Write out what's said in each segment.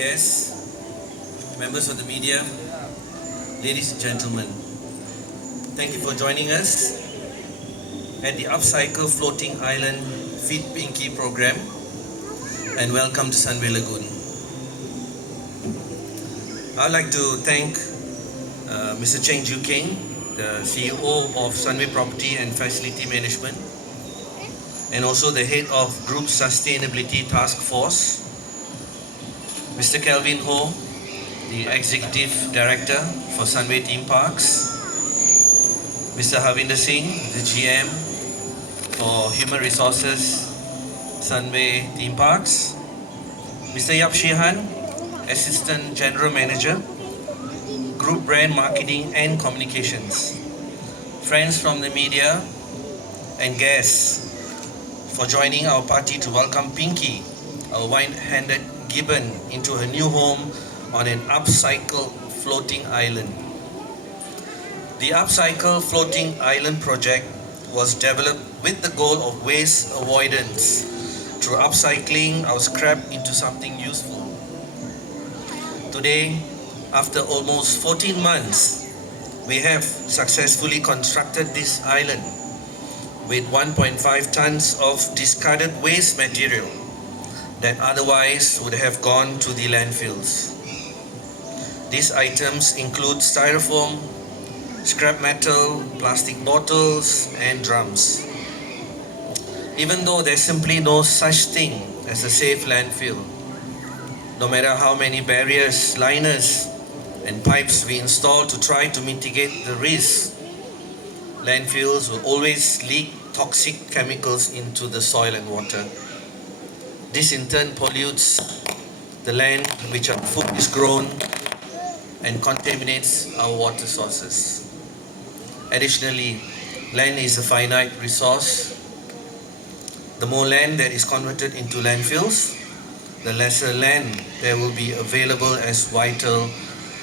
guests, members of the media, ladies and gentlemen. Thank you for joining us at the Upcycle Floating Island Feed Pinky program, and welcome to Sunway Lagoon. I'd like to thank Mr. Cheng Ju Keng, the CEO of Sunway Property and Facility Management, and also the head of Group Sustainability Task Force, Mr. Kelvin Ho, the Executive Director for Sunway Theme Parks, Mr. Harvinder Singh, the GM for Human Resources, Sunway Theme Parks, Mr. Yap Shihan, Assistant General Manager, Group Brand Marketing and Communications, friends from the media, and guests for joining our party to welcome Pinky, our wide-handed gibbon, into her new home on an upcycle floating island. The Upcycle Floating Island project was developed with the goal of waste avoidance through upcycling our scrap into something useful. Today, after almost 14 months, we have successfully constructed this island with 1.5 tons of discarded waste material that otherwise would have gone to the landfills. These items include styrofoam, scrap metal, plastic bottles, and drums. Even though there's simply no such thing as a safe landfill, no matter how many barriers, liners, and pipes we install to try to mitigate the risk, landfills will always leak toxic chemicals into the soil and water. This in turn pollutes the land which our food is grown and contaminates our water sources. Additionally, land is a finite resource. The more land that is converted into landfills, the lesser land there will be available as vital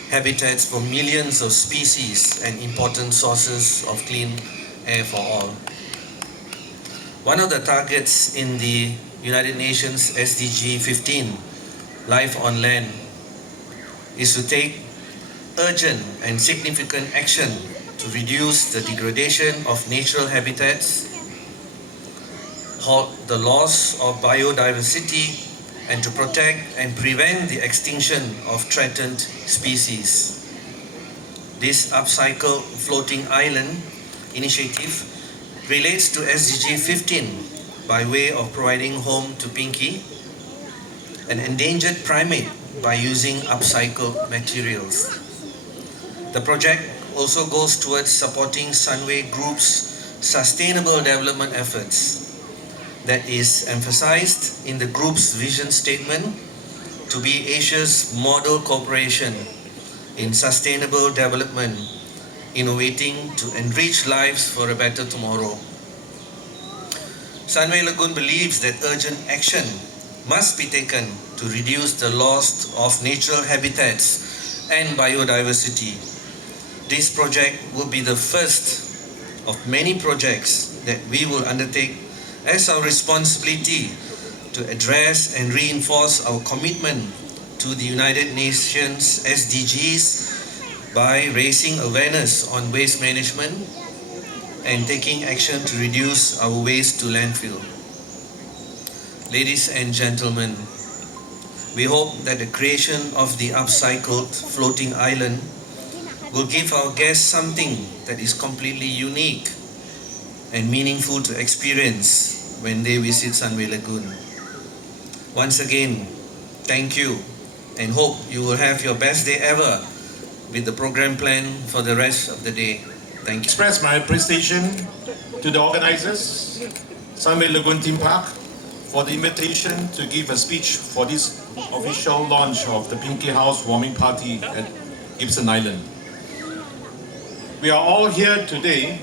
habitats for millions of species and important sources of clean air for all. One of the targets in the United Nations SDG 15, Life on Land, is to take urgent and significant action to reduce the degradation of natural habitats, halt the loss of biodiversity, and to protect and prevent the extinction of threatened species. This Upcycle Floating Island initiative relates to SDG 15 by way of providing home to Pinky, an endangered primate, by using upcycled materials. The project also goes towards supporting Sunway Group's sustainable development efforts that is emphasized in the group's vision statement to be Asia's model corporation in sustainable development, innovating to enrich lives for a better tomorrow. Sunway Lagoon believes that urgent action must be taken to reduce the loss of natural habitats and biodiversity. This project will be the first of many projects that we will undertake as our responsibility to address and reinforce our commitment to the United Nations SDGs by raising awareness on waste management and taking action to reduce our waste to landfill. Ladies and gentlemen, we hope that the creation of the upcycled floating island will give our guests something that is completely unique and meaningful to experience when they visit Sunway Lagoon. Once again, thank you, and hope you will have your best day ever with the program plan for the rest of the day. Thank you. Express my appreciation to the organizers, Sunway Lagoon Theme Park, for the invitation to give a speech for this official launch of the Pinky House warming party at Gibson Island. We are all here today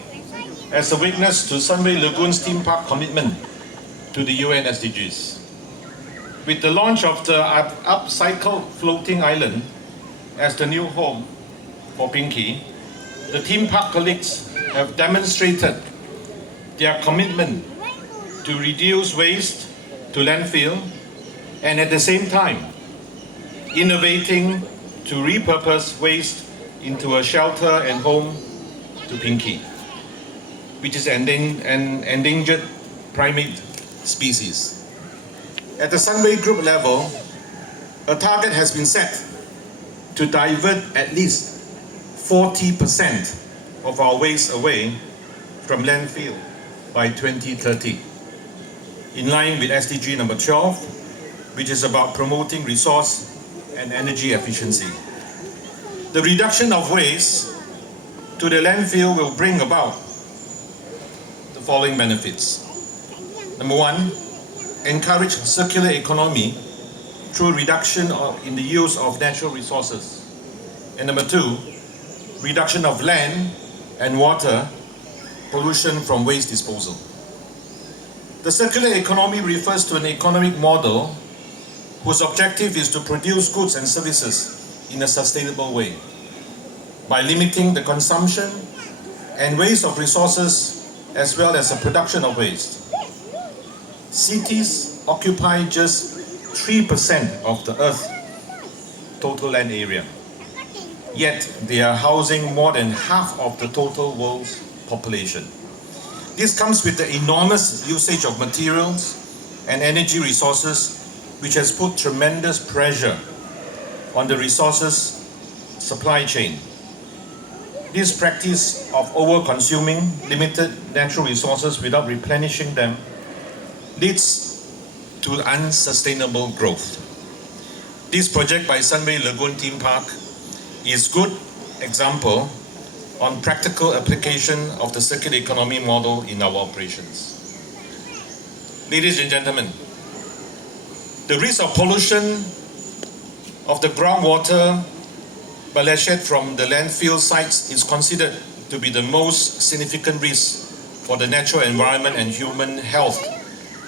as a witness to Sunway Lagoon's theme park commitment to the UN SDGs. With the launch of the upcycled floating island as the new home for Pinky, the theme park colleagues have demonstrated their commitment to reduce waste to landfill and at the same time innovating to repurpose waste into a shelter and home to Pinky, which is an endangered primate species. At the Sunway Group level, a target has been set to divert at least 40% of our waste away from landfill by 2030, in line with SDG number 12, which is about promoting resource and energy efficiency. The reduction of waste to the landfill will bring about the following benefits. Number one, encourage circular economy through reduction in the use of natural resources. And number two, reduction of land and water pollution from waste disposal. The circular economy refers to an economic model whose objective is to produce goods and services in a sustainable way by limiting the consumption and waste of resources as well as the production of waste. Cities occupy just 3% of the Earth's total land area, yet they are housing more than half of the total world's population. This comes with the enormous usage of materials and energy resources, which has put tremendous pressure on the resources supply chain. This practice of over-consuming limited natural resources without replenishing them leads to unsustainable growth. This project by Sunway Lagoon Theme Park is good example on practical application of the circular economy model in our operations. Ladies and gentlemen, the risk of pollution of the groundwater by leachate from the landfill sites is considered to be the most significant risk for the natural environment and human health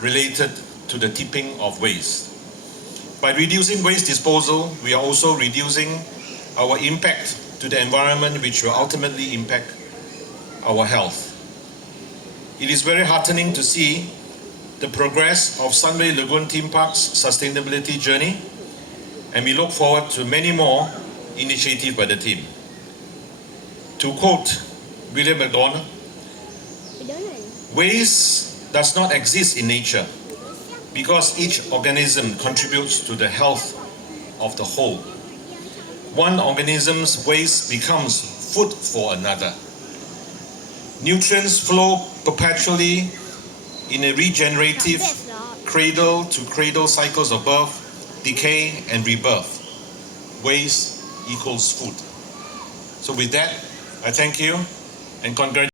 related to the tipping of waste. By reducing waste disposal, we are also reducing our impact to the environment, which will ultimately impact our health. It is very heartening to see the progress of Sunway Lagoon Theme Park's sustainability journey, and we look forward to many more initiatives by the team. To quote William McDonald, waste does not exist in nature because each organism contributes to the health of the whole. One organism's waste becomes food for another. Nutrients flow perpetually in a regenerative cradle-to-cradle cycles of birth, decay, and rebirth. Waste equals food. So with that, I thank you and congratulate